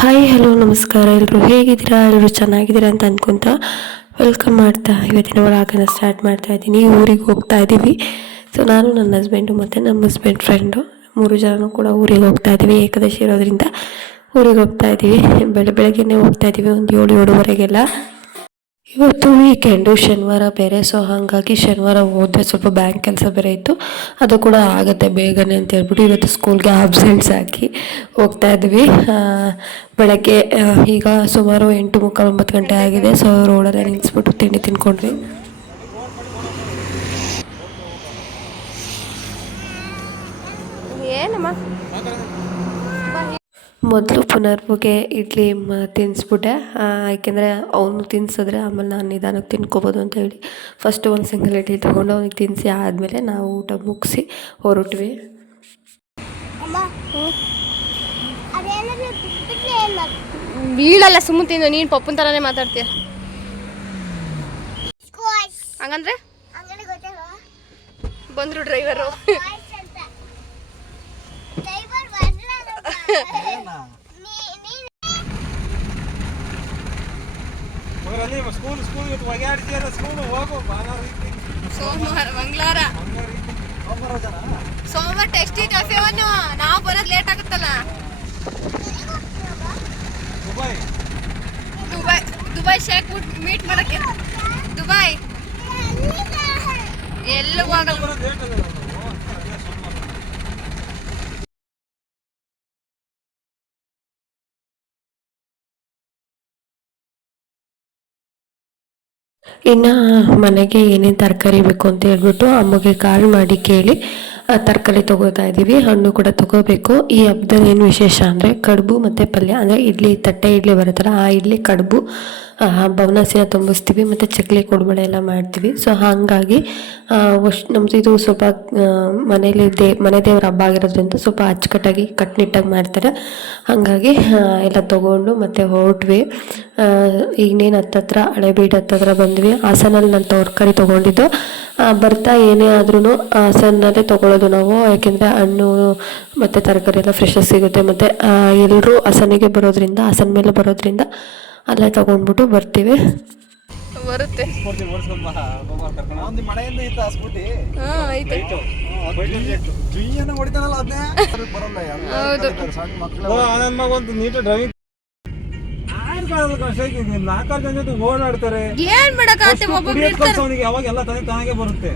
Hi hello ನಮಸ್ಕಾರ, ಎಲ್ಲರೂ ಹೇಗಿದ್ದೀರಾ? ಎಲ್ಲರೂ ಚೆನ್ನಾಗಿದ್ದೀರಾ ಅಂತ ಅಂದ್ಕೊತ ವೆಲ್ಕಮ್ ಮಾಡ್ತಾ ಇವತ್ತಿನ ಒಳಗನ ಸ್ಟಾರ್ಟ್ ಮಾಡ್ತಾ ಇದ್ದೀನಿ. ಊರಿಗೆ ಹೋಗ್ತಾ ಇದ್ದೀವಿ. ಸೊ ನಾನು, ನನ್ನ ಹಸ್ಬೆಂಡು ಮತ್ತು ನಮ್ಮ ಹಸ್ಬೆಂಡ್ ಫ್ರೆಂಡು 3 ಜನನೂ ಕೂಡ ಊರಿಗೆ ಹೋಗ್ತಾ ಇದ್ದೀವಿ. ಏಕಾದಶಿ ಇರೋದ್ರಿಂದ ಊರಿಗೆ ಹೋಗ್ತಾ ಇದ್ದೀವಿ. ಬೆಳಗ್ಗೆನೇ ಹೋಗ್ತಾ ಇದ್ದೀವಿ, ಒಂದು 7-7:30ಗೆಲ್ಲ. ಇವತ್ತು ವೀಕೆಂಡು, ಶನಿವಾರ ಬೇರೆ. ಸೊ ಹಾಗಾಗಿ ಶನಿವಾರ ಹೋದರೆ ಸ್ವಲ್ಪ ಬ್ಯಾಂಕ್ ಕೆಲಸ ಬೇರೆ ಇತ್ತು, ಅದು ಕೂಡ ಆಗುತ್ತೆ ಬೇಗನೆ ಅಂತ ಹೇಳ್ಬಿಟ್ಟು ಇವತ್ತು ಸ್ಕೂಲ್ಗೆ ಆಬ್ಸೆಂಟ್ಸ್ ಹಾಕಿ ಹೋಗ್ತಾ ಇದ್ವಿ. ಬೆಳಗ್ಗೆ ಈಗ ಸುಮಾರು 8:45-9 ಗಂಟೆ ಆಗಿದೆ. ಸೊ ರೋಡಲ್ಲೇ ನಿಲ್ಲಿಸ್ಬಿಟ್ಟು ತಿಂಡಿ ತಿನ್ಕೊಂಡ್ವಿ. ಏನಮ್ಮ ಮೊದಲು ಪುನರ್ವಿಗೆ ಇಡ್ಲಿ ತಿನ್ನಿಸ್ಬಿಟ್ಟೆ, ಯಾಕೆಂದರೆ ಅವನು ತಿನ್ನಿಸಿದ್ರೆ ಆಮೇಲೆ ನಾನು ನಿಧಾನಕ್ಕೆ ತಿನ್ಕೋಬೋದು ಅಂತ ಹೇಳಿ ಫಸ್ಟು ಒಂದು ಸಿಂಗಲ್ ಇಡ್ಲಿ ತೊಗೊಂಡು ಅವನಿಗೆ ತಿನ್ನಿಸಿ ಆದಮೇಲೆ ನಾವು ಊಟ ಮುಗಿಸಿ ಹೊರಟ್ವಿ. ಬೀಳಲ್ಲ, ಸುಮ್ಮನೆ ತಿಂದು. ನೀನು ಪಪ್ಪನ ಥರನೇ ಮಾತಾಡ್ತೀಯ. ಹಂಗಂದ್ರೆ ಬಂದರು ಡ್ರೈವರು. ಸೋಮವಾರ ಮಂಗಳವಾರ ಸೋಮವಾರ ಟೆಸ್ಟ್ ಟಫೇವನ್ನು ನಾವು ಬರೋದು ಲೇಟ್ ಆಗುತ್ತಲ್ಲ. ದುಬೈ ಶೇಕ್ ಮೀಟ್ ಮಾಡಕ್ಕೆ. ದುಬೈ ಎಲ್ಲಿಗೂ ಆಗಲ್ಲ. ಇನ್ನು ಮನೆಗೆ ಏನೇನು ತರಕಾರಿ ಬೇಕು ಅಂತ ಹೇಳ್ಬಿಟ್ಟು ಅಮ್ಮಗೆ ಕಾಲ್ ಮಾಡಿ ಕೇಳಿ ತರಕಾರಿ ತೊಗೋತಾ ಇದ್ದೀವಿ. ಹಣ್ಣು ಕೂಡ ತೊಗೋಬೇಕು. ಈ ಹಬ್ಬದಲ್ಲಿ ಏನು ವಿಶೇಷ ಅಂದರೆ ಕಡುಬು ಮತ್ತು ಪಲ್ಯ, ಅಂದರೆ ಇಡ್ಲಿ, ತಟ್ಟೆ ಇಡ್ಲಿ ಬರುತ್ತಲ್ಲ, ಆ ಇಡ್ಲಿ ಕಡುಬು, ಬವನಾಸಿನ ತುಂಬಿಸ್ತೀವಿ ಮತ್ತು ಚಕ್ಲಿ ಕೊಡುಬಳೆ ಎಲ್ಲ ಮಾಡ್ತೀವಿ. ಸೊ ಹಾಗಾಗಿ ನಮ್ಮದು ಇದು ಸ್ವಲ್ಪ ಮನೇಲಿ ಮನೆ ದೇವ್ರ ಹಬ್ಬ ಆಗಿರೋದ್ರಿಂದ ಸ್ವಲ್ಪ ಅಚ್ಚುಕಟ್ಟಾಗಿ ಕಟ್ಟುನಿಟ್ಟಾಗಿ ಮಾಡ್ತಾರೆ. ಹಾಗಾಗಿ ಎಲ್ಲ ತೊಗೊಂಡು ಮತ್ತೆ ಹೊರಟ್ವಿ. ಇನ್ನೇನು ಹತ್ತತ್ರ ಹಳೇಬೀಡು ಹತ್ತತ್ರ ಬಂದ್ವಿ. ಹಾಸನಲ್ಲಿ ನಾನು ತರಕಾರಿ ತೊಗೊಂಡಿದ್ದು. ಬರ್ತಾ ಏನೇ ಆದ್ರೂ ಹಾಸನಲ್ಲೇ ತೊಗೊಳ್ಳೋದು ನಾವು, ಯಾಕೆಂದರೆ ಹಣ್ಣು ಮತ್ತು ತರಕಾರಿ ಎಲ್ಲ ಫ್ರೆಶ್ ಸಿಗುತ್ತೆ. ಮತ್ತು ಎಲ್ಲರೂ ಹಾಸನಿಗೆ ಬರೋದ್ರಿಂದ, ಹಾಸನ ಮೇಲೆ ಬರೋದ್ರಿಂದ ಅಲ್ಲೇ ತೊಗೊಂಡ್ಬಿಟ್ಟು ಬರ್ತೀವಿ. ಬರುತ್ತೆ ಓಡಾಡ್ತಾರೆ. ಅವಾಗೆಲ್ಲ ತಾನಾಗೆ ಬರುತ್ತೆ.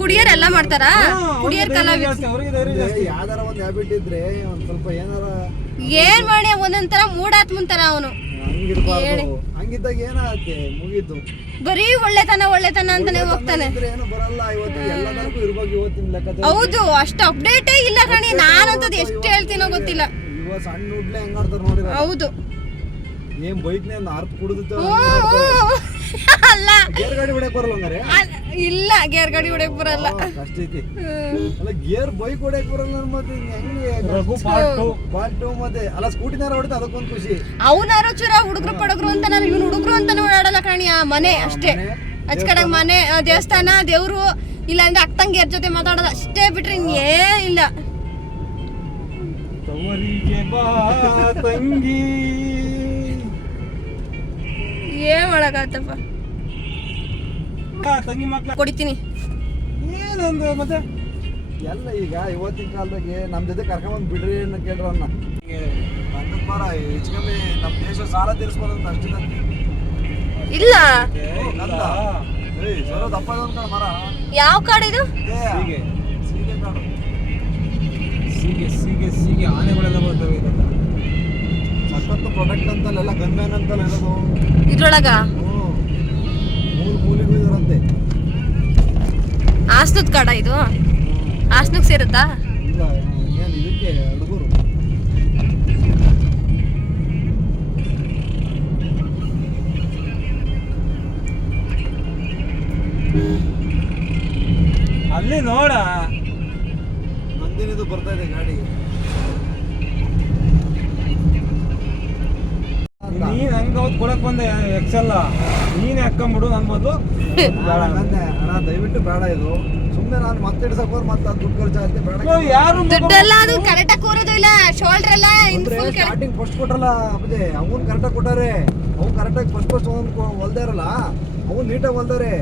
ಕುಡಿಯರೆಲ್ಲ ಮಾಡ್ತಾರಾ? ಕುಡಿಯರ್ ಯಾವ್ದಾರ ಒಂದ್ ಹ್ಯಾಬಿಟ್ ಇದ್ರೆ ಒಂದ್ ಸ್ವಲ್ಪ ಏನ್ ಮಾಡಿ ಒಂದೊಂದ್ ಮೂಡಾತ್ ಮುಂತಾರ ಅವನು. ಹಂಗಿದ್ದಾಗ ಏನಾಗುತ್ತೆ, ಮುಗೀತು. ಬರೀ ಒಳ್ಳೆತನ ಅಂತಾನೆ ಹೋಗ್ತಾನೆ. ಬರಲ್ಲ ಇವತ್ತು ಎಲ್ಲದಕ್ಕೂ ಇರ್ಬೇಕು ಇವತ್ತಿನ ಲೆಕ್ಕ. ಹೌದು, ಅಷ್ಟು ಅಪ್ಡೇಟೇ ಇಲ್ಲ ಕಣಿ. ನಾನಂತದ್ದು ಎಷ್ಟು ಹೇಳ್ತೀನೋ ಗೊತ್ತಿಲ್ಲ. ಇವಾಗ ಸಣ್ಣ ಹುಡ್ಲೆ ಹೆಂಗಾಡ್ತಾರ ನೋಡಿ. ಹೌದು, ಏನ್ ಬೈಕ್ನೇ ಅರ್ಥ ಕುಡಿದ ಅಲ್ಲ ಗೇರ್ ಗಾಡಿ ಹೊಡಕ್ ಬರಲ್ಲ ಹಂಗಾರೆ. ಇಲ್ಲ, ಗೇರ್ ಗಾಡಿ ಹೊಡಕ್ ಬರಲ್ಲ. ಅಷ್ಟ ಐತಿ. ಅಲ್ಲ ಗೇರ್ ಬೈಕ್ ಹೊಡಕ್ ಬರಲ್ಲ ಮತ್ತೆ ಹೆಂಗೆ? ಪಾರ್ಟ್ ಮತ್ತೆ ಅಲ್ಲ ಸ್ಕೂಟಿನಾರ ಹೊಡಿತ ಅದಕ್ಕೊಂದು ಖುಷಿ. ಅವನಾರು ಚೂರ ಹುಡುಗರು ಪಡಗರು ಅಂತ, ನಾನು ಇವ್ನು ಹುಡುಗರು ಅಂತಾನೆ ಓಡಾಡಲ್ಲ ಕಣಿ. ಆ ಮನೆ ಅಷ್ಟೇ, ಅಚ್ಕಡೆಗ್ ಮನೆ, ದೇವಸ್ಥಾನ, ದೇವ್ರು, ಇಲ್ಲ ಅಂದ್ರೆ ಅಕ್ಕಂಗಿಯರ್ ಜೊತೆ ಮಾತಾಡೋದು ಅಷ್ಟೇ ಬಿಟ್ರೆ ಇಲ್ಲ. ತಂಗಿ ಏನ್ ಮಾಡಕತ್ತಪ್ಪ, ತಂಗಿ ಮಕ್ಳ ಕೊಡಿತೀನಿ ಏನಂದು ಮತ್ತೆ ಎಲ್ಲ. ಈಗ ಇವತ್ತಿನ ಕಾಲದಾಗೆ ನಮ್ ಜೊತೆ ಕರ್ಕೊಂಡ್ ಬಿಡ್ರಿ ಅಂತ ಕೇಳ್ರ ಅನ್ನ ಮರ ಹೆಚ್ಚು ಕಮ್ಮಿ ನಮ್ ದೇಶ ಸಾಲ ತೀರಿಸ್ಬೋದಂತ ಅಷ್ಟಿದ ಇಲ್ಲ. ದಪ್ಪ ಮರ. ಯಾವ ಕಾಡು ಇದು? ಸೀಗೆ ಕಾಡು. ಸೀಗೆ ಆನೆಗಳೆಲ್ಲ ಬರ್ತವೆ. ಸಖತ್ತು ಪ್ರಾಡಕ್ಟ್ ಅಂತಲ್ಲ, ಗನ್ಮ್ಯಾನ್ ಅಂತಲ್ಲ ಹೇಳೋದು ಇದ್ರೊಳಗ. ಮೂಲಿಗೂ ಇದರಂತೆ. ಹಾಸನದ ಕಾಡ ಇದು? ಹಾಸನಕ್ಕೆ ಸೇರುತ್ತಾ? ಇಲ್ಲ, ಏನು ಇದಕ್ಕೆ ಹುಡುಗರು. ಅಲ್ಲಿ ನೋಡ ನಂದಿನಿದು ಬರ್ತಾ ಇದೆ ಗಾಡಿ. ನೀನ್ ಹಂಗ ಕೊಡಕ್ ಬಂದೆ ಎಕ್ಸೆಲ್ಲ, ನೀನೇ ಹಾಕೊಂಬಿಡು. ನನ್ ಮೊದಲು ಅಣ್ಣ ದಯವಿಟ್ಟು ಬೇಡ, ಇದು ಸುಮ್ಮನೆ ನಾನು ಮತ್ತೆ ಇಡ್ಸಕ್ ಮತ್ತೆ ಅದು ದುಡ್ಡು ಖರ್ಚಾಗುತ್ತೆ ಬೇಡ. ಯಾರು ದುಡ್ಡೆಲ್ಲ ಅದು ಕರೆಕ್ಟಾಗಿ ಕೂರೋದು ಇಲ್ಲ, ಶೋಲ್ಡರ್ ಎಲ್ಲ ಸ್ಟಾರ್ಟಿಂಗ್ ಫಸ್ಟ್ ಕೊಟ್ರಲ್ಲ ಅದೇ ಅವನ್ ಕರೆಕ್ಟಾಗಿ ಕೊಟ್ಟಾರೆ. ಅವ್ನು ಕರೆಕ್ಟಾಗಿ ಫಸ್ಟ್ ಹೊಲ್ದೇ ಇರಲ್ಲ, ಅವ್ನು ನೀಟಾಗಿ ಹೊಲ್ದಾರೆ.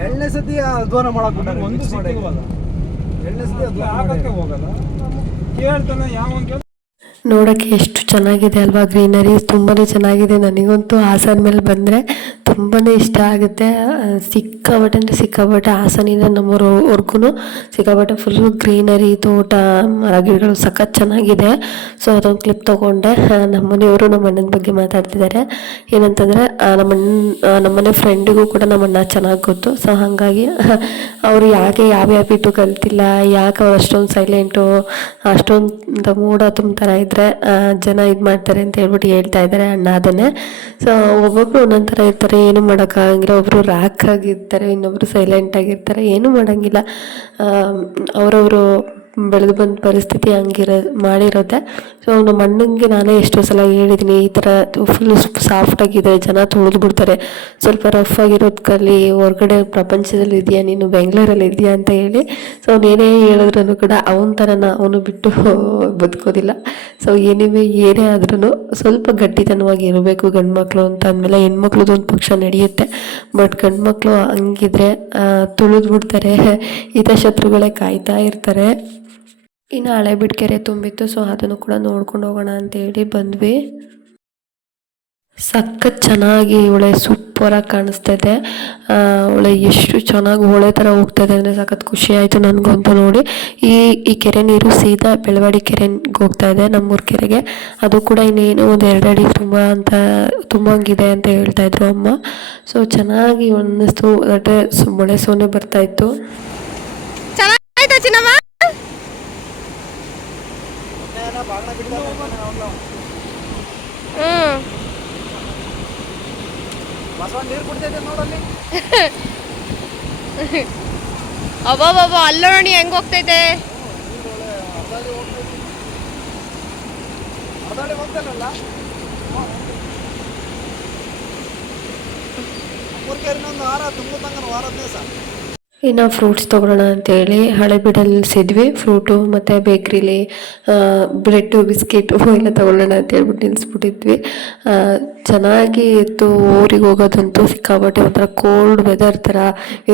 ಎರಡನೇ ಸತಿ ಅಧ್ವಾನ ಮಾಡಕ್ ಒಂದು ಸಿಕ್ಕಿಲ್ವಲ್ಲ, ಎರಡನೇ ಸತಿ ಅಧ್ವಾನ ಹಾಕಕ್ಕೆ ಹೋಗಲ್ಲ. ಕೇಳ್ತಾನೆ ಯಾವ ನೋಡೋಕ್ಕೆ ಎಷ್ಟು ಚೆನ್ನಾಗಿದೆ ಅಲ್ವಾ ಗ್ರೀನರಿ, ತುಂಬಾ ಚೆನ್ನಾಗಿದೆ. ನನಗಂತೂ ಹಾಸನ ಮೇಲೆ ಬಂದರೆ ತುಂಬಾ ಇಷ್ಟ ಆಗುತ್ತೆ. ಸಿಕ್ಕಾಪಟ್ಟೆ ಅಂದರೆ ಸಿಕ್ಕಾಪಟ್ಟೆ ಹಾಸನಿಂದ ನಮ್ಮೂರವರೆಗೂ ಸಿಕ್ಕಾಪಟ್ಟೆ ಫುಲ್ಲು ಗ್ರೀನರಿ, ತೋಟ, ಮರ ಗಿಡಗಳು ಸಖತ್ ಚೆನ್ನಾಗಿದೆ. ಸೊ ಅದೊಂದು ಕ್ಲಿಪ್ ತೊಗೊಂಡೆ. ನಮ್ಮನೆಯವರು ನಮ್ಮ ಅಣ್ಣನ ಬಗ್ಗೆ ಮಾತಾಡ್ತಿದ್ದಾರೆ. ಏನಂತಂದರೆ ನಮ್ಮನೆ ಫ್ರೆಂಡಿಗೂ ಕೂಡ ನಮ್ಮ ಅಣ್ಣ ಚೆನ್ನಾಗಿ ಗೊತ್ತು. ಸೊ ಹಾಗಾಗಿ ಅವರು ಯಾಕೆ ಯಾವ ಹ್ಯಾಬಿಟು ಕಲ್ತಿಲ್ಲ, ಯಾಕೆ ಅವ್ರು ಅಷ್ಟೊಂದು ಸೈಲೆಂಟು, ಅಷ್ಟೊಂದು ಮೂಡ ತುಂಬ್ತಾರ ಇದ್ರೆ ಜನ ಇದು ಮಾಡ್ತಾರೆ ಅಂತ ಹೇಳ್ಬಿಟ್ಟು ಹೇಳ್ತಾ ಇದ್ದಾರೆ ಅಣ್ಣ ಅದನ್ನೇ. ಸೊ ಒಬ್ಬೊಬ್ರು ಒಂದೊಂದು ಥರ ಇರ್ತಾರೆ, ಏನು ಮಾಡೋಕ್ಕಾಗಂಗಿಲ್ಲ. ಒಬ್ಬರು ರ್ಯಾಕ್ ಆಗಿರ್ತಾರೆ, ಇನ್ನೊಬ್ರು ಸೈಲೆಂಟ್ ಆಗಿರ್ತಾರೆ, ಏನೂ ಮಾಡೋಂಗಿಲ್ಲ. ಅವರವರು ಬೆಳೆದು ಬಂದ ಪರಿಸ್ಥಿತಿ ಮಾಡಿರುತ್ತೆ. ಸೊ ನಮ್ಮ ಅಣ್ಣಂಗೆ ನಾನೇ ಎಷ್ಟೋ ಸಲ ಹೇಳಿದ್ದೀನಿ, ಈ ಥರ ಫುಲ್ ಸಾಫ್ಟಾಗಿದೆ, ಜನ ತುಳಿದು ಬಿಡ್ತಾರೆ, ಸ್ವಲ್ಪ ರಫ್ ಆಗಿರೋದು ಕಲಿ, ಹೊರಗಡೆ ಪ್ರಪಂಚದಲ್ಲಿ ಇದೆಯಾ ನೀನು, ಬೆಂಗಳೂರಲ್ಲಿ ಇದೆಯಾ ಅಂತ ಹೇಳಿ. ಸೊ ಅವನೇನೇ ಹೇಳಿದ್ರೂ ಕೂಡ ಅವನ ಥರನ ಅವನು ಬಿಟ್ಟು ಬದುಕೋದಿಲ್ಲ. ಸೊ ಏನೇ ಆದ್ರೂ ಸ್ವಲ್ಪ ಗಟ್ಟಿತನವಾಗಿ ಇರಬೇಕು ಗಂಡು ಮಕ್ಕಳು ಅಂತ ಅಂದಮೇಲೆ. ಹೆಣ್ಮಕ್ಳದೊಂದು ಪಕ್ಷ ನಡೆಯುತ್ತೆ, ಬಟ್ ಗಂಡು ಮಕ್ಕಳು ಹಂಗಿದ್ರೆ ತುಳಿದು ಬಿಡ್ತಾರೆ, ಹಿತಶತ್ರುಗಳೇ ಕಾಯ್ತಾ ಇರ್ತಾರೆ. ಇನ್ನು ಹಳೆಬೀಡು ತುಂಬಿತ್ತು. ಸೊ ಅದನ್ನು ಕೂಡ ನೋಡ್ಕೊಂಡು ಹೋಗೋಣ ಅಂತೇಳಿ ಬಂದ್ವಿ. ಸಖತ್ ಚೆನ್ನಾಗಿ ಹೊಳೆ ಸೂಪರಾಗಿ ಕಾಣಿಸ್ತಾ ಇದೆ. ಹೊಳೆ ಎಷ್ಟು ಚೆನ್ನಾಗಿ ಹೊಳೆ ಥರ ಹೋಗ್ತಾ ಇದೆ ಅಂದರೆ ಸಖತ್ ಖುಷಿ ಆಯಿತು ನನಗಂತೂ ನೋಡಿ. ಈ ಕೆರೆ ನೀರು ಸೀದಾ ಬೆಳವಾಡಿ ಕೆರೆಗೆ ಹೋಗ್ತಾ ಇದೆ, ನಮ್ಮೂರ ಕೆರೆಗೆ. ಅದು ಕೂಡ ಇನ್ನೇನು ಒಂದು 2 ಅಡಿ ತುಂಬಂಗಿದೆ ಅಂತ ಹೇಳ್ತಾ ಇದ್ರು ಅಮ್ಮ. ಸೊ ಚೆನ್ನಾಗಿ ಅನ್ನಿಸ್ತು. ಅದೇ ಮಳೆ ಸೋನೆ ಬರ್ತಾಯಿತ್ತು. ಚೆನ್ನಾಯ್ತಾ ಚಿನ್ನಮ್ಮ? ನೀರು ಕುಡ್ತೈತೆ ನೋಡಲ್ಲಿ. ಅಬ್ಬಬ್ಬಬ್ಬ, ಅಲ್ಲೋ ನೋಡಿ ಹೆಂಗ್ ಹೋಗ್ತೈತೆ. ಹೋಗ್ತಾನಲ್ಲ ಇನ್ನೊಂದು ವಾರ ತುಂಬಂಗ ವಾರದ್ನೇ ಸರ್. ಇನ್ನು ಫ್ರೂಟ್ಸ್ ತೊಗೊಳ್ಳೋಣ ಅಂತೇಳಿ ಹಳೆಬೀಡಲ್ಲಿ ನಿಲ್ಸಿದ್ವಿ. ಫ್ರೂಟು ಮತ್ತು ಬೇಕ್ರಿಲಿ ಬ್ರೆಡ್ಡು, ಬಿಸ್ಕೆಟು ಎಲ್ಲ ತೊಗೊಳ್ಳೋಣ ಅಂತ ಹೇಳ್ಬಿಟ್ಟು ನಿಲ್ಲಿಸ್ಬಿಟ್ಟಿದ್ವಿ. ಚೆನ್ನಾಗಿ ಇತ್ತು. ಊರಿಗೆ ಹೋಗೋದಂತೂ ಸಿಕ್ಕಾಪಟ್ಟೆ ಒಂಥರ ಕೋಲ್ಡ್ ವೆದರ್ ಥರ,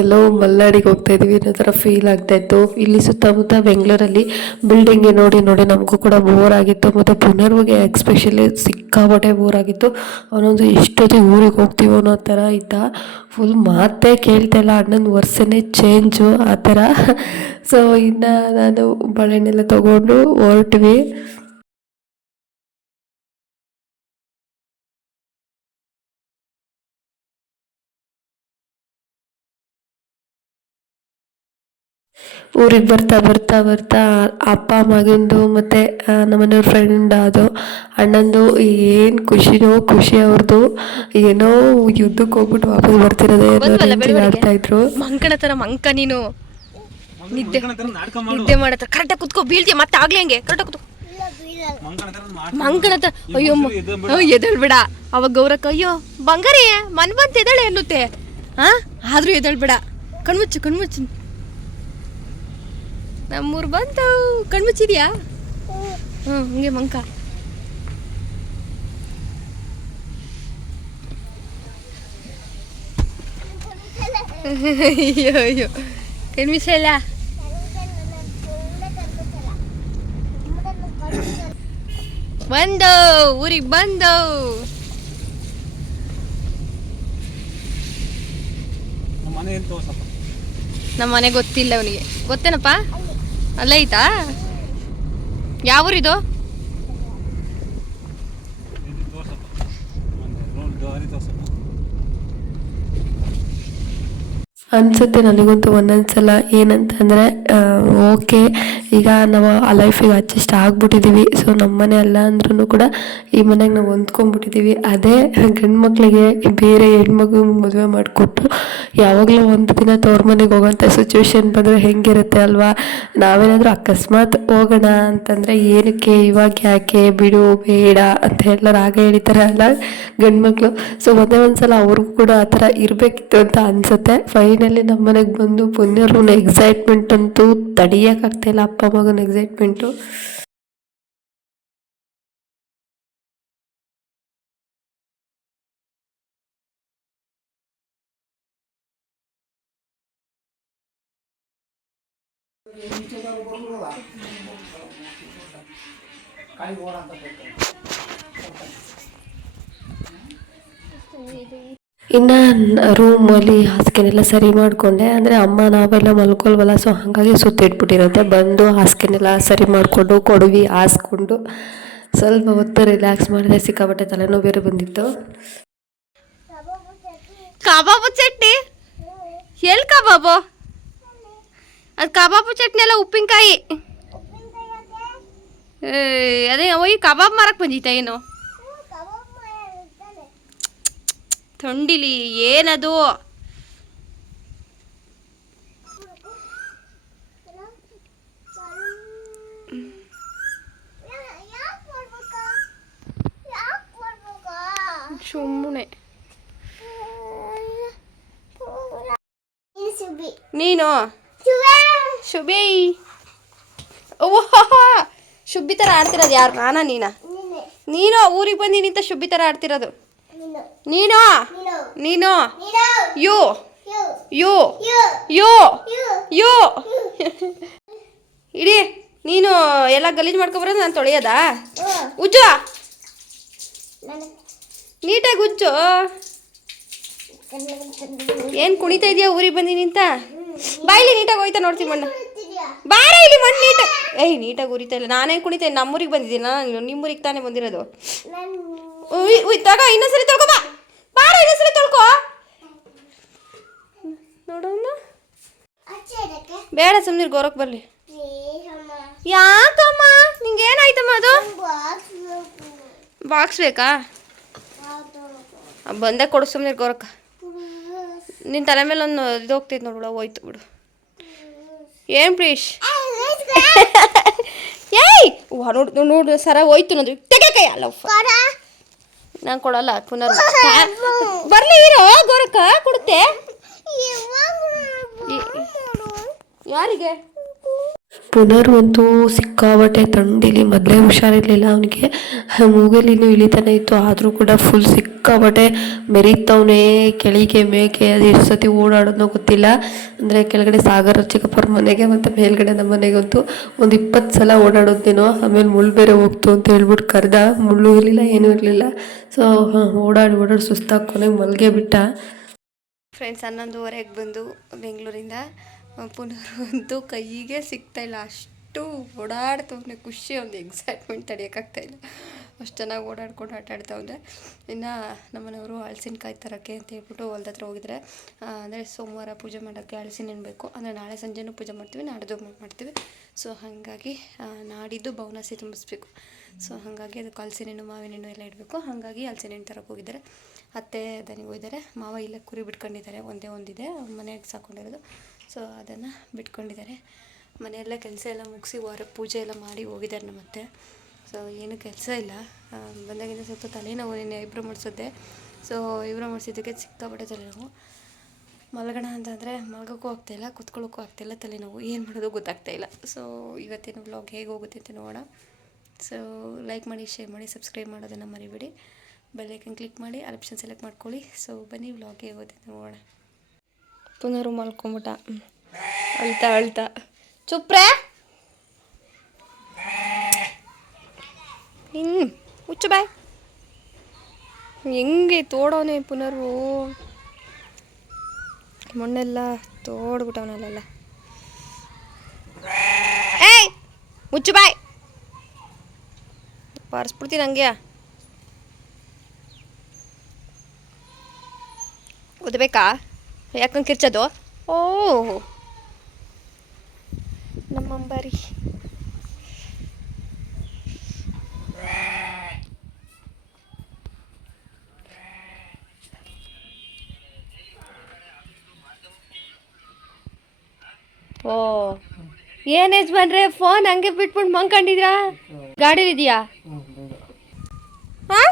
ಎಲ್ಲೋ ಮಲ್ನಾಡಿಗೆ ಹೋಗ್ತಾಯಿದ್ವಿ ಅನ್ನೋ ಥರ ಫೀಲ್ ಆಗ್ತಾಯಿತ್ತು. ಇಲ್ಲಿ ಸುತ್ತಮುತ್ತ ಬೆಂಗಳೂರಲ್ಲಿ ಬಿಲ್ಡಿಂಗ್ಗೆ ನೋಡಿ ನಮಗೂ ಕೂಡ ಬೋರ್ ಆಗಿತ್ತು. ಮತ್ತು ಪುನರ್ವಗೆ ಎಕ್ಸ್ಪೆಷಲಿ ಸಿಕ್ಕಾಪಟ್ಟೆ ಬೋರ್ ಆಗಿತ್ತು. ಅವನೊಂದು ಎಷ್ಟೊತ್ತಿಗೆ ಊರಿಗೆ ಹೋಗ್ತೀವೋ ಅನ್ನೋ ಥರ ಇದ್ದ. ಫುಲ್ ಮಾತೇ ಕೇಳ್ತಾಯಿಲ್ಲ, ಅಣ್ಣನ ವರ್ಷನೇ ಚೇಂಜು ಆ ಥರ. ಸೊ ಇನ್ನು ನಾನು ಬಾಳೆಹಣ್ಣೆಲ್ಲ ತೊಗೊಂಡು ಹೊರಟ್ವಿ. ಊರಿಗೆ ಬರ್ತಾ ಅಪ್ಪ ಮಗಂದು ಮತ್ತು ನಮ್ಮನೆಯವ್ರ ಫ್ರೆಂಡ್ ಅದು ಅಣ್ಣಂದು ಏನು ಖುಷಿ ಅವ್ರದ್ದು. ಏನೋ ಯುದ್ಧಕ್ಕೆ ಹೋಗ್ಬಿಟ್ಟು ವಾಪಸ್ ಬರ್ತಿರೋದೇ ಆಡ್ತಾ ಇದ್ರು. ಮಂಕಣ ತರ ಮಂಕ ನೀನು, ನಿದ್ದೆ ಮಾಡತ್ತ ಕರೆಕ್ಟಾಗಿ ಕುತ್ಕೋ, ಬೀಳ್ತೀಯ ಮತ್ತೆ ಆಗ್ಲೇ ಹಂಗೆ ಕರೆಕ್ಟಾಗಿ ಕುತ್ಕೋ. ಮಂಕಣ ತರ ಅಯ್ಯೋ ಎದಳ್ಬೇಡ. ಅವಾಗ ಗೌರಕ್ಕ ಅಯ್ಯೋ ಬಂಗಾರಿ ಮನ್ ಬಂತ ಎದಳೆ ಅನ್ನುತ್ತೆ. ಆದ್ರೂ ಎದಳ್ಬೇಡ, ಕಣ್ಮುಚ್ಚು. ನಮ್ಮೂರು ಬಂತು, ಕಣ್ಮುಚ್ಚಿದ್ಯಾ? ಹಂಗೆ ಮಂಕ. ಅಯ್ಯೋ ಕಣ್ಮಿಸಲ್ಲ. ಬಂದು ಊರಿಗೆ ಬಂದು ನಮ್ಮ ಮನೆ ಗೊತ್ತಿಲ್ಲ ಅವನಿಗೆ. ಗೊತ್ತೇನಪ್ಪ? ಅಲ್ಲ ಐತಾ? ಯಾವ ಊರಿದು? ಅನಿಸುತ್ತೆ ನನಗಂತೂ ಒಂದೊಂದ್ಸಲ ಏನಂತಂದರೆ ಓಕೆ, ಈಗ ನಾವು ಆ ಲೈಫಿಗೆ ಅಡ್ಜಸ್ಟ್ ಆಗ್ಬಿಟ್ಟಿದ್ದೀವಿ. ಸೊ ನಮ್ಮ ಮನೆ ಅಲ್ಲ ಅಂದ್ರೂ ಕೂಡ ಈ ಮನೆಗೆ ನಾವು ಹೊಂದ್ಕೊಂಡ್ಬಿಟ್ಟಿದ್ದೀವಿ. ಅದೇ ಗಂಡು ಮಕ್ಕಳಿಗೆ ಬೇರೆ ಹೆಣ್ಮಗು ಮದುವೆ ಮಾಡಿಕೊಟ್ಟು ಯಾವಾಗಲೂ ಒಂದು ದಿನ ತವ್ರ ಮನೆಗೆ ಹೋಗೋಂಥ ಸಿಚುವೇಶನ್ ಬಂದರೆ ಹೆಂಗಿರುತ್ತೆ ಅಲ್ವಾ? ನಾವೇನಾದರೂ ಅಕಸ್ಮಾತ್ ಹೋಗೋಣ ಅಂತಂದರೆ ಏನಕ್ಕೆ ಇವಾಗ ಯಾಕೆ ಬಿಡು ಬೇಡ ಅಂತ ಎಲ್ಲರೂ ಆಗ ಹೇಳಿತಾರೆ ಅಲ್ಲ ಗಂಡು ಮಕ್ಕಳು. ಸೊ ಒಂದೇ ಒಂದ್ಸಲ ಅವ್ರಿಗೂ ಕೂಡ ಆ ಥರ ಇರಬೇಕಿತ್ತು ಅಂತ ಅನಿಸುತ್ತೆ. ಫೈನಲಿ ನಮ್ಮ ಮನೆಗೆ ಬಂದು ಪುಣ್ಯರ್ನ ಎಕ್ಸೈಟ್ಮೆಂಟ್ ಅಂತೂ ತಡಿಯೋಕ್ಕಾಗ್ತಾಯಿಲ್ಲ, ಅಪ್ಪ ಮಗನ ಎಕ್ಸೈಟ್ಮೆಂಟು. ಇನ್ನು ರೂಮಲ್ಲಿ ಹಾಸಿಗೆನೆಲ್ಲ ಸರಿ ಮಾಡಿಕೊಂಡೆ. ಅಂದರೆ ಅಮ್ಮ ನಾವೆಲ್ಲ ಮಲ್ಕೊಲ್ವಲ್ಲ, ಸೊ ಹಾಗಾಗಿ ಸುತ್ತಿಟ್ಬಿಟ್ಟಿರುತ್ತೆ. ಬಂದು ಹಾಸಿಗೆನೆಲ್ಲ ಸರಿ ಮಾಡಿಕೊಂಡು ಕೊಡವಿ ಹಾಸ್ಕೊಂಡು ಸ್ವಲ್ಪ ಹೊತ್ತು ರಿಲ್ಯಾಕ್ಸ್ ಮಾಡಿದೆ. ಸಿಕ್ಕಾಪಟ್ಟೆ ತಲೆನೋವು ಬೇರೆ ಬಂದಿತ್ತು. ಕಬಾಬು ಚಟ್ನಿ ಎಲ್ಲಿ ಕಬಾಬು? ಅದು ಕಬಾಬು ಚಟ್ನಿ ಎಲ್ಲ ಉಪ್ಪಿನಕಾಯಿ. ಅದೇ ಹೋಗಿ ಕಬಾಬ್ ಮಾರಕ್ಕೆ ಬಂದಿತ್ತ ಏನು? ಥಂಡಿಲಿ ಏನದು? ಸುಮ್ಮನೆ ನೀನು ಶುಭಿ ಶುಬ್ಬಿ ಥರ ಆಡ್ತಿರೋದು ಯಾರು? ನಾನಾ ನೀನಾ? ನೀನು ಊರಿಗೆ ಬಂದೀನಿ ಅಂತ ಶುಬ್ಬಿ ಥರ ಆಡ್ತಿರೋದು ನೀನು. ನೀನು ಯು ಯು ಯು ಯು ಇಡೀ ನೀನು ಎಲ್ಲ ಗಲೀಜು ಮಾಡ್ಕೊಬರೋದು ನಾನು ತೊಳೆಯೋದಾ? ಉಜ್ಜು ನೀಟಾಗಿ ಉಜ್ಜು. ಏನು ಕುಣಿತಾ ಇದೆಯಾ ಊರಿಗೆ ಬಂದೀನಿ ಅಂತ? ಬಾಯಿಲಿ ನೀಟಾಗಿ ಹೋಯ್ತಾ ನೋಡ್ತೀನಿ ಮಣ್ಣು. ಬಾರ ಇಲ್ಲಿ ಮಣ್ಣು ನೀಟಾಗಿ ಉರಿತಾ ಇಲ್ಲ. ನಾನೇನು ಕುಣಿತೇನೆ? ನಮ್ಮೂರಿಗೆ ಬಂದಿದ್ದೀನಿ ನಾನು, ನಿಮ್ಮೂರಿಗೆ ತಾನೇ ಬಂದಿರೋದು. ತಗೋ ಇನ್ನೊಂದ್ಸರಿ ತೊಳ್ಕೊ ಬಾ. ಬಾರ ಇನ್ನೊಂದ್ಸರಿ ತೊಳ್ಕೊ ನೋಡೋಣ. ಬೇಡ ಸುಮ್ಮನೆ ಗೋರಕ್ಕೆ ಬರಲಿ. ಯಾಕಮ್ಮ ನಿಂಗೇನಾಯ್ತಮ್ಮ? ಅದು ಬಾಕ್ಸ್ ಬೇಕಾ? ಬಂದೇ ಕೊಡು ಸುಮ್ಮನೆ ಗೋರಕ್ಕ. ನಿನ್ನ ತಲೆ ಮೇಲೆ ಒಂದು ಇದು ಹೋಗ್ತೈತೆ ನೋಡು, ಹೋಯ್ತು ಬಿಡು. ಏನು ಪ್ಲೀಸ್? ಏಯ್ ನೋಡು ನೋಡು ಸರ ಹೋಯ್ತು ನೋಡು. ತೆಗೆ ಅಲ್ಲ ನಾನು ಕೊಡಲ್ಲ ಪುನರ್. ಬರಲಿ ಇರೋ ಗೋರಕ್ಕ ಕೊಡುತ್ತೆ. ಯಾರಿಗೆ? ಪುನರ್ವಂತೂ ಸಿಕ್ಕಾಬಟ್ಟೆ ಥಂಡಿಲಿ ಮೊದಲೇ ಹುಷಾರಿರಲಿಲ್ಲ. ಅವನಿಗೆ ಮೂಗಲ್ಲಿ ಇನ್ನೂ ಇಳಿತಾನೆ ಇತ್ತು, ಆದರೂ ಕೂಡ ಫುಲ್ ಸಿಕ್ಕಾಬಟ್ಟೆ ಮೆರೀತವನೇ. ಕೆಳಗೆ ಮೇಕೆ ಅದು ಎಷ್ಟು ಸತಿ ಓಡಾಡೋದನ್ನೋ ಗೊತ್ತಿಲ್ಲ. ಅಂದರೆ ಕೆಳಗಡೆ ಸಾಗರ ಚಿಕ್ಕಪ್ಪರ ಮನೆಗೆ ಮತ್ತು ಮೇಲ್ಗಡೆ ನಮ್ಮ ಮನೆಗಂತೂ ಒಂದು 20 ಸಲ ಓಡಾಡೋದೇನೋ. ಆಮೇಲೆ ಮುಳ್ಳು ಬೇರೆ ಹೋಗ್ತು ಅಂತ ಹೇಳ್ಬಿಟ್ಟು ಕರೆದ. ಮುಳ್ಳು ಇರಲಿಲ್ಲ, ಏನೂ ಇರಲಿಲ್ಲ. ಸೊ ಓಡಾಡಿ ಸುಸ್ತಾಗಿ ಕೊನೆಗೆ ಮಲ್ಗೆ ಬಿಟ್ಟ. ಫ್ರೆಂಡ್ಸ್ 11:30ಗೆ ಬಂದು ಬೆಂಗಳೂರಿಂದ ಪುನರಂತೂ ಕೈಗೆ ಸಿಗ್ತಾಯಿಲ್ಲ. ಅಷ್ಟು ಓಡಾಡ್ತವನೆ, ಖುಷಿ ಒಂದು ಎಕ್ಸೈಟ್ಮೆಂಟ್ ತಡೆಯೋಕ್ಕಾಗ್ತಾಯಿಲ್ಲ. ಅಷ್ಟು ಚೆನ್ನಾಗಿ ಓಡಾಡ್ಕೊಂಡು ಆಟಾಡ್ತವ್ರೆ. ಇನ್ನು ನಮ್ಮನೆಯವರು ಹಲಸಿನಕಾಯಿ ತರೋಕ್ಕೆ ಅಂತ ಹೇಳ್ಬಿಟ್ಟು ಹೊಲ್ದ ಹತ್ರ ಹೋಗಿದ್ರೆ. ಅಂದರೆ ಸೋಮವಾರ ಪೂಜೆ ಮಾಡೋಕ್ಕೆ ಹಲಸಿನ ಹಣ್ಣು ಬೇಕು. ಅಂದರೆ ನಾಳೆ ಸಂಜೆನೂ ಪೂಜೆ ಮಾಡ್ತೀವಿ, ನಾಡ್ದು ಮಾಡ್ತೀವಿ. ಸೊ ಹಾಗಾಗಿ ನಾಡಿದ್ದು ಬೌನಾಸಿ ತುಂಬಿಸ್ಬೇಕು. ಸೊ ಹಾಗಾಗಿ ಅದಕ್ಕೆ ಹಲಸಿನ ಹಣ್ಣು ಮಾವಿನ ಹಣ್ಣು ಎಲ್ಲ ಇಡಬೇಕು. ಹಾಗಾಗಿ ಹಲಸಿನ ಹಣ್ಣು ತರಕ್ಕೆ ಹೋಗಿದ್ದಾರೆ. ಅತ್ತೆ ದನಿಗೆ ಹೋಗಿದ್ದಾರೆ. ಮಾವ ಇಲ್ಲ ಕುರಿ ಬಿಟ್ಕೊಂಡಿದ್ದಾರೆ, ಒಂದಿದೆ ಮನೆಗೆ ಸಾಕೊಂಡಿರೋದು. ಸೊ ಅದನ್ನು ಬಿಟ್ಕೊಂಡಿದ್ದಾರೆ. ಮನೆಯೆಲ್ಲ ಕೆಲಸ ಎಲ್ಲ ಮುಗಿಸಿ ಪೂಜೆ ಎಲ್ಲ ಮಾಡಿ ಹೋಗಿದ್ದಾರೆ ನಮ್ಮತ್ತೆ. ಸೊ ಏನೂ ಕೆಲಸ ಇಲ್ಲ. ಬಂದಾಗಿಂದ ಸ್ವಲ್ಪ ತಲೆನೋವು. ನಿನ್ನೆ ಐಬ್ರೋ ಮಾಡಿಸಿದ್ದೆ. ಸೊ ಐಬ್ರೋ ಮಾಡಿಸಿದ್ದಕ್ಕೆ ಸಿಕ್ಕಾಪಟ್ಟೆ ತಲೆನೋವು. ಮಲಗೋಣ ಅಂತಂದರೆ ಮಲಗೋಕ್ಕೂ ಆಗ್ತಾಯಿಲ್ಲ, ಕೂತ್ಕೊಳ್ಳೋಕ್ಕೂ ಆಗ್ತಾಯಿಲ್ಲ, ತಲೆನೋವು. ಏನು ಮಾಡೋದು ಗೊತ್ತಾಗ್ತಾಯಿಲ್ಲ. ಸೊ ಇವತ್ತಿನ ವ್ಲಾಗ್ ಹೇಗೆ ಹೋಗುತ್ತೆ ಅಂತ ನೋಡೋಣ. ಸೊ ಲೈಕ್ ಮಾಡಿ, ಶೇರ್ ಮಾಡಿ, ಸಬ್ಸ್ಕ್ರೈಬ್ ಮಾಡೋದನ್ನು ಮರಿಬೇಡಿ. ಬೆಲ್ ಐಕನ್ ಕ್ಲಿಕ್ ಮಾಡಿ ಆಪ್ಷನ್ ಸೆಲೆಕ್ಟ್ ಮಾಡ್ಕೊಳ್ಳಿ. ಸೊ ಬನ್ನಿ ವ್ಲಾಗ್ ಹೇಗೆ ಹೋಗುತ್ತೆ ಅಂತ ನೋಡೋಣ. ಪುನರು ಮಲ್ಕೊಂಬಿಟ್ಟ ಅಳ್ತಾ ಚುಪ್ರೆ. ಹುಚ್ಚು ಬಾಯ್. ಹೆಂಗೆ ತೋಡವನೇ ಪುನರು. ಮಣ್ಣೆಲ್ಲ ತೋಡ್ಬಿಟ್ಟವನಲ್ಲೆಲ್ಲ. ಏಯ್ ಮುಚ್ಚು ಬಾಯ್. ಬಾರಿಸ್ಬಿಡ್ತೀನಿ ಹಂಗೆ. ಓದಬೇಕಾ? ಯಾಕಂಗೆ ಕಿರ್ಚೋದು? ಓಹ್ ನಮ್ಮ ಅಂಬಾರಿ. ಓ ಏನು ಯಜಮಾನ್ರೆ ಫೋನ್ ಹಂಗೆ ಬಿಟ್ಬಿಟ್ಟು ಮಂಕೊಂಡಿದ್ರಾ? ಗಾಡೀಲಿದೆಯಾ? ಹಾಂ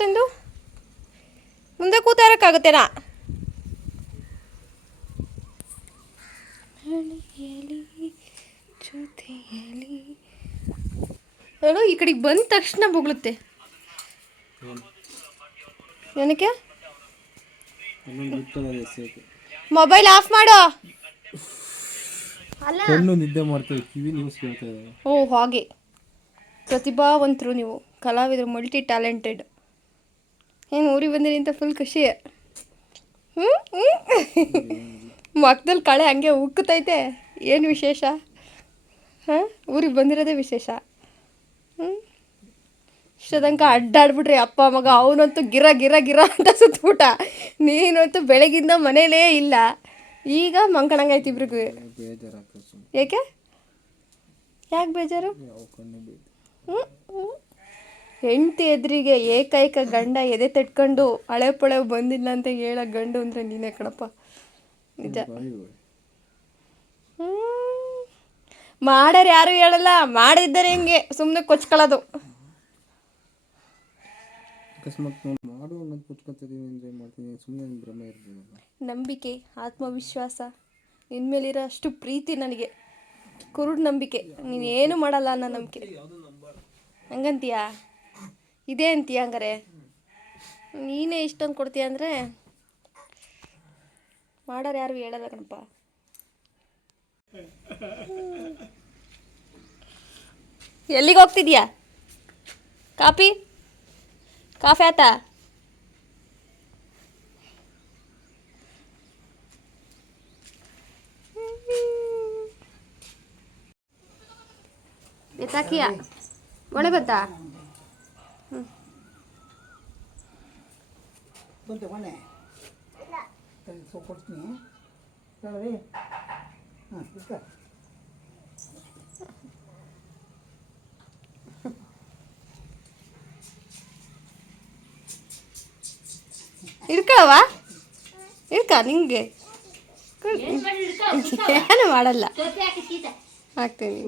ತಂದು ಮುಂದೆ ಕೂತ ಇರೋಕ್ಕಾಗುತ್ತೇನಾ? ಹೇಳು, ಈ ಕಡೆಗೆ ಬಂದ ತಕ್ಷಣ ಬೊಗಳುತ್ತೆ. ಏನಕ್ಕೆ? ಮೊಬೈಲ್ ಆಫ್ ಮಾಡು. ಅಲ್ಲ ಕಣ್ಣು ನಿದ್ದೆ ಮಾಡ್ತೇವೆ, ಕಿವಿ ನ್ಯೂಸ್ ಕೇಳ್ತಾ ಇದ್ದಾವೆ. ಓ ಹಾಗೆ ಪ್ರತಿಭಾವಂತರು ನೀವು, ಕಲಾವಿದರು, ಮಲ್ಟಿ ಟ್ಯಾಲೆಂಟೆಡ್. ಏನು ಊರಿಗೆ ಬಂದಿರಿ ಅಂತ ಫುಲ್ ಖುಷಿ. ಮಕ್ಕದಲ್ಲಿ ಕಳೆ ಹಂಗೆ ಉಕ್ಕುತ್ತೈತೆ. ಏನು ವಿಶೇಷ? ಹಾಂ, ಊರಿಗೆ ಬಂದಿರೋದೇ ವಿಶೇಷ. ಇಷ್ಟದಂಕ ಅಡ್ಡಾಡ್ಬಿಟ್ರಿ ಅಪ್ಪ ಮಗ. ಅವನಂತೂ ಗಿರ ಗಿರ ಗಿರ ಅಂತ ಸುತ್ತಬಿಟ್ಟ. ನೀನಂತೂ ಬೆಳಗಿಂದ ಮನೇಲೇ ಇಲ್ಲ. ಈಗ ಮಂಕಣಂಗಾಯ್ತು ಇಬ್ರಿಗೂ. ಯಾಕೆ ಬೇಜಾರು? ಹೆಂಡತಿ ಎದುರಿಗೆ ಏಕೈಕ ಗಂಡ ಎದೆ ತಟ್ಕೊಂಡು ಹಳೆ ಪಳೆ ಬಂದಿಲ್ಲ ಅಂತ ಹೇಳೋ ಗಂಡು ಅಂದರೆ ನೀನೇ ಕಣಪ್ಪ. ನಿಜ. ಮಾಡ್ಯಾರ ಯಾರು ಹೇಳಲ್ಲ, ಮಾಡಿದ್ದಾರೆ ಹೆಂಗೆ ಸುಮ್ಮನೆ ಕೊಚ್ಕೊಳ್ಳೋದು. ನಂಬಿಕೆ, ಆತ್ಮವಿಶ್ವಾಸ, ಇನ್ಮೇಲಿರೋ ಅಷ್ಟು ಪ್ರೀತಿ ನನಗೆ. ಕುರುಡು ನಂಬಿಕೆ, ನೀನೇನು ಮಾಡಲ್ಲ ಅನ್ನೋ ನಂಬಿಕೆ. ಹಂಗಂತೀಯಾ? ಇದೇ ಅಂತೀಯ? ಹಂಗಾರೆ ನೀನೇ ಇಷ್ಟೊಂದು ಕೊಡ್ತೀಯ ಅಂದರೆ ಮಾಡೋರು ಯಾರು ಹೇಳಲ್ಲ ಕಣಪ್ಪ. ಎಲ್ಲಿಗೆ ಹೋಗ್ತಿದ್ಯಾ? ಕಾಫಿ ಆಯ್ತಾ? ಎತ್ತಾಕಿಯ ಒಳ್ಳೆ ಬಂತಾ? ಬಂತು ಮನೆ ಕೊಡ್ತೀನಿ. ಹಾಂ ಇಡ್ಕೊಳವ ಇಡ್ಕ. ನಿಂಗೆ ಏನು ಮಾಡಲ್ಲ, ಹಾಕ್ತೀನಿ.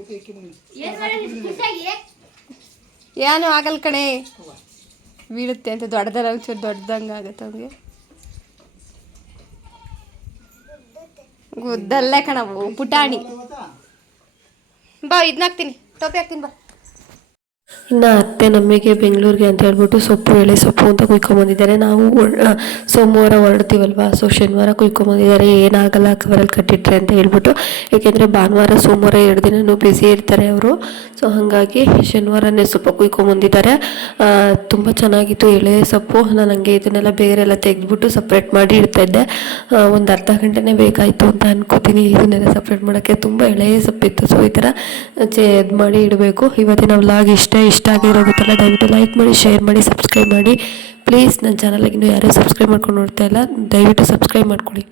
ಏನು ಆಗಲ್ಲ ಕಣೆ, ಬೀಳುತ್ತೆ ಅಂತ. ದೊಡ್ಡದಲ್ಲ, ಒಂಚೂರು ದೊಡ್ಡದಂಗೆ ಆಗುತ್ತೆ ಅವ್ರಿಗೆ. ಗುದ್ದಲ್ಲೇ ಕಣವು ಪುಟಾಣಿ. ಬಾ ಇದನ್ನ ಹಾಕ್ತೀನಿ, ಟೋಪಿ ಹಾಕ್ತೀನಿ ಬಾ. ಇನ್ನು ಅತ್ತೆ ನಮಗೆ ಬೆಂಗಳೂರಿಗೆ ಅಂತ ಹೇಳ್ಬಿಟ್ಟು ಸೊಪ್ಪು, ಎಳೆ ಸೊಪ್ಪು ಅಂತ ಕುಯ್ಕೊಂಬಂದಿದ್ದಾರೆ. ನಾವು ಸೋಮವಾರ ಹೊರಡ್ತೀವಲ್ವ, ಸೊ ಶನಿವಾರ ಕುಯ್ಕೊಂಬಂದಿದ್ದಾರೆ. ಏನಾಗಲ್ಲ ಕವರಲ್ಲಿ ಕಟ್ಟಿಟ್ರೆ ಅಂತ ಹೇಳ್ಬಿಟ್ಟು. ಏಕೆಂದರೆ ಭಾನುವಾರ ಸೋಮವಾರ 2 ದಿನವೂ ಬ್ಯುಸಿ ಇರ್ತಾರೆ ಅವರು. ಸೊ ಹಾಗಾಗಿ ಶನಿವಾರನೇ ಸೊಪ್ಪು ಕುಯ್ಕೊಂಬಂದಿದ್ದಾರೆ. ತುಂಬ ಚೆನ್ನಾಗಿತ್ತು ಎಳೆ ಸೊಪ್ಪು. ನಾನು ಹಂಗೆ ಇದನ್ನೆಲ್ಲ ಬೇರೆಲ್ಲ ತೆಗೆದ್ಬಿಟ್ಟು ಸಪ್ರೇಟ್ ಮಾಡಿ ಇಡ್ತಾಯಿದ್ದೆ. ಒಂದು ಅರ್ಧ ಗಂಟೆನೇ ಬೇಕಾಯಿತು ಅಂತ ಅನ್ಕೋತೀನಿ ಇದನ್ನೆಲ್ಲ ಸಪ್ರೇಟ್ ಮಾಡೋಕ್ಕೆ. ತುಂಬ ಎಳೆ ಸೊಪ್ಪಿತ್ತು. ಸೊ ಈ ಥರ ಇದು ಮಾಡಿ ಇಡಬೇಕು. ಇವತ್ತಿನ ವ್ಲಾಗ್ ಇಷ್ಟ ಆಗಿರೋಗುತ್ತಲ್ಲ, ದಯವಿಟ್ಟು ಲೈಕ್ ಮಾಡಿ, ಶೇರ್ ಮಾಡಿ, ಸಬ್ಸ್ಕ್ರೈಬ್ ಮಾಡಿ ಪ್ಲೀಸ್. ನನ್ನ ಚಾನಲ್ಗೆ ಇನ್ನೂ ಯಾರೂ ಸಬ್ಸ್ಕ್ರೈಬ್ ಮಾಡ್ಕೊಂಡು ನೋಡ್ತಾ ಇಲ್ಲ, ದಯವಿಟ್ಟು ಸಬ್ಸ್ಕ್ರೈಬ್ ಮಾಡ್ಕೊಳ್ಳಿ.